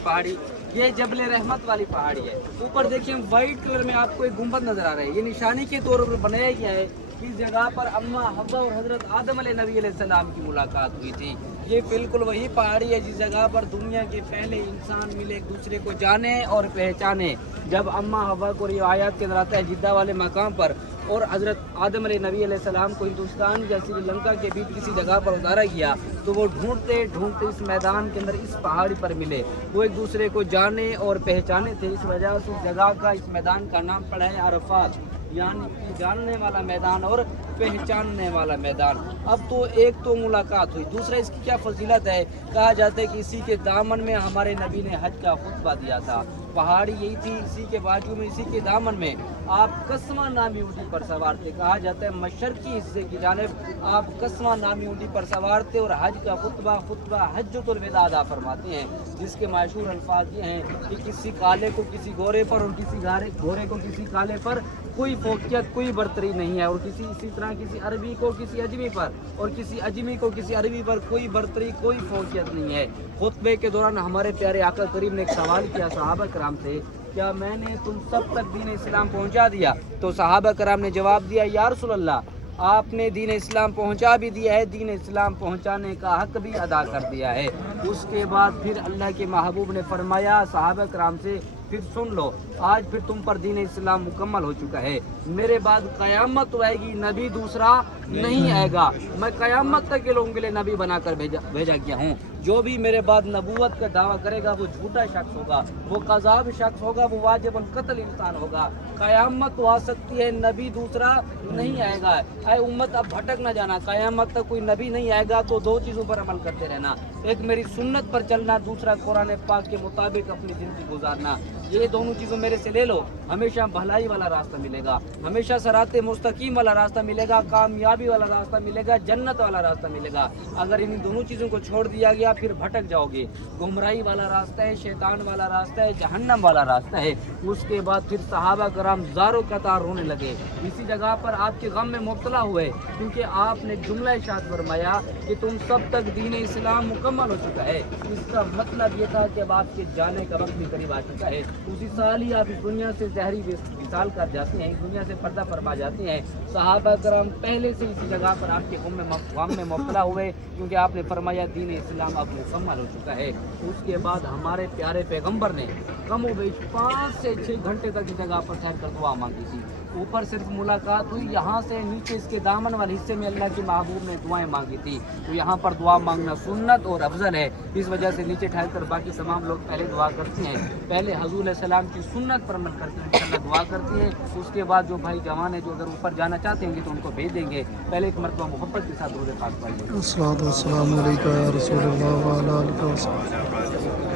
पहाड़ी, ये जबल रहमत वाली पहाड़ी है। ऊपर देखिए वाइट कलर में आपको एक गुंबद नजर आ रहा है, ये निशानी के तौर पर बनाया गया है। इस जगह पर अम्मा हव्वा और हजरत आदम नबी अलैहिस्सलाम की मुलाकात हुई थी। ये बिल्कुल वही पहाड़ी है जिस जगह पर दुनिया के पहले इंसान मिले, एक दूसरे को जाने और पहचाने। जब अम्मा हव्वा को रिवायात के अंदर आता है जिद्दा वाले मकाम पर और हजरत आदम नबी अलैहिस्सलाम को हिंदुस्तान या श्रीलंका के बीच किसी जगह पर उतारा गया, तो वो ढूंढते ढूंढते इस मैदान के अंदर इस पहाड़ी पर मिले। वो एक दूसरे को जाने और पहचाने थे। इस वजह से उस जगह का, इस मैदान का नाम पड़ा है अरफात, यानी कि जानने वाला मैदान और पहचानने वाला मैदान। अब तो एक तो मुलाकात हुई, दूसरा इसकी क्या फजीलत है। कहा जाता है कि इसी के दामन में हमारे नबी ने हज का खुतबा दिया था। पहाड़ी यही थी, इसी के बाजू में, इसी के दामन में आप कस्मा नामी ऊँटी पर सवार थे। कहा जाता है मशरकी हिस्से की जानिब आप कस्मा नामी ऊँटी पर सवार थे और हज का खुतबा हज्जतुल विदा अदा फरमाते हैं, जिसके मशहूर अल्फाज ये हैं कि किसी काले को किसी गोरे पर और किसी गोरे को किसी काले पर कोई फोकियत, कोई बरतरी नहीं है। और इसी तरह किसी अरबी को किसी अजमी पर और किसी अजमी को किसी अरबी पर कोई बरतरी, कोई फोकियत नहीं है। खुतबे के दौरान हमारे प्यारे आका करीम ने एक सवाल किया सहाबा कराम से, क्या मैंने तुम सब तक दीन इस्लाम पहुंचा दिया? तो सहाबा कराम ने जवाब दिया, या रसूल अल्लाह, आपने दीन इस्लाम पहुंचा भी दिया है, दीन इस्लाम पहुंचाने का हक भी अदा कर दिया है। उसके बाद फिर अल्लाह के महबूब ने फरमाया सहाबा कराम से, फिर सुन लो, आज फिर तुम पर दीन इस्लाम मुकम्मल हो चुका है। मेरे बाद क़यामत तो आएगी, नबी दूसरा नहीं आएगा। मैं क़यामत तक के लोगों के लिए नबी बनाकर भेजा गया हूँ। जो भी मेरे बाद नबूवत का दावा करेगा वो झूठा शख्स होगा, वो कज़ाब शख्स होगा, वो वाजिबुल कत्ल इंसान होगा। क़यामत तो आ सकती है, नबी दूसरा नहीं आएगा। ऐ उम्मत अब भटक न जाना, क़यामत तक कोई नबी नहीं आएगा तो दो चीज़ों पर अमल करते रहना, एक मेरी सुन्नत पर चलना, दूसरा कुरान पाक के मुताबिक अपनी ज़िंदगी गुजारना। ये दोनों चीज़ों मेरे से ले लो, हमेशा भलाई वाला रास्ता मिलेगा, हमेशा सराते मुस्तकीम वाला रास्ता मिलेगा, कामयाबी वाला रास्ता मिलेगा, जन्नत वाला रास्ता मिलेगा। अगर इन दोनों चीज़ों को छोड़ दिया गया फिर भटक जाओगे। गुमराही वाला रास्ता है, शैतान वाला रास्ता है, जहन्नम वाला रास्ता है। उसके बाद फिर सहाबा कराम ज़ारो कतार रोने लगे। इसी जगह पर आपके गम में मुब्तला हुए, क्योंकि आपने जुमला इरशाद फरमाया कि तुम सब तक दीन इस्लाम मुकम्मल हो चुका है। इसका मतलब ये था कि अब आपके जाने का वक्त भी करीब आ चुका है। उसी साल ही आप इस दुनिया से जहरी विसाल कर जाते हैं, इस दुनिया से पर्दा फरमा जाते हैं। सहाबा कराम पहले से इसी जगह पर आपके गम में मुब्तला हुए, क्योंकि आपने फरमाया दीन इस्लाम अब मुकम्मल हो चुका है। उसके बाद हमारे प्यारे पैगंबर ने कम व बेश 5 से 6 घंटे तक इस जगह पर ठहर कर दुआ मांगी थी। ऊपर सिर्फ मुलाकात हुई, यहाँ से नीचे इसके दामन वाले हिस्से में अल्लाह के महबूब ने दुआएं मांगी थी। तो यहाँ पर दुआ मांगना सुन्नत और अफजल है। इस वजह से नीचे ठहर कर बाकी तमाम लोग पहले दुआ करते हैं, पहले हजूर सलाम की सुन्नत पर अमल करते हैं, इंशाअल्लाह दुआ करते हैं। उसके बाद जो भाई जवान है जो अगर ऊपर जाना चाहते हैं तो उनको भेज देंगे। पहले एक मरतबा मोहब्बत के साथ दुरूद पाक पढ़िए। अस्सलातु वस्सलामु अलैका या रसूलल्लाह व अला आलिका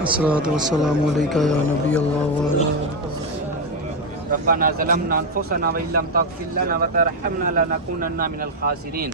अस्सलातु वस्सलामु अलैका या नबी अल्लाह व अला आलिका। रब्बना ज़लमना अनफुसना व इल्लम तग़फिर लना व तरहमना लनकुनन्ना मिनल खासिरीन।